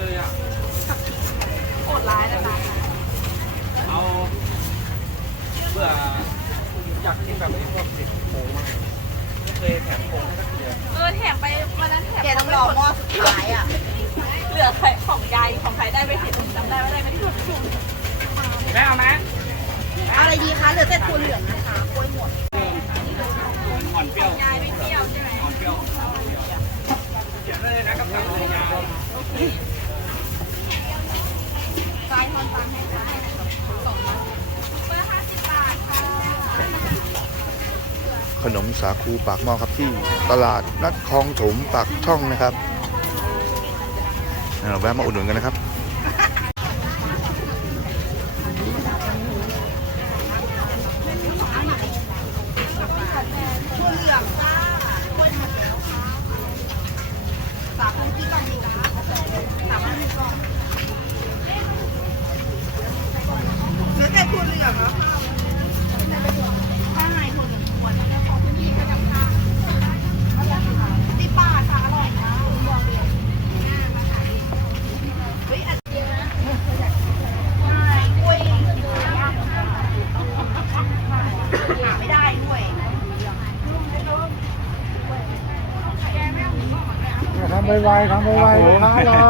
เลยอะโอดร้ายนะจ๊ะเอาเบื่ออยากกินแบบนี้พวกติดโค้งมากไม่เคยแถมโผล่ให้สักทีเออแถมไปวันนั้นแถมแกต้องรอหม้อสุดท้ายอะ เหลือใครของยายของใครได้ไปเห็นจำได้ว่าได้ไปที่ถุงแม่เอาไหมอะไรดีคะเหลือแต่ทุนเหลืองนะคะกล้วยหมด ขนมสาคูปากหม้อครับที่ตลาดนัดคลองถมปากช่องนะครับแวะมาอุดหนุนกันนะครับสามนกี่กล่อสามพันก่อง ไวๆทำไวๆลูกค้ารอ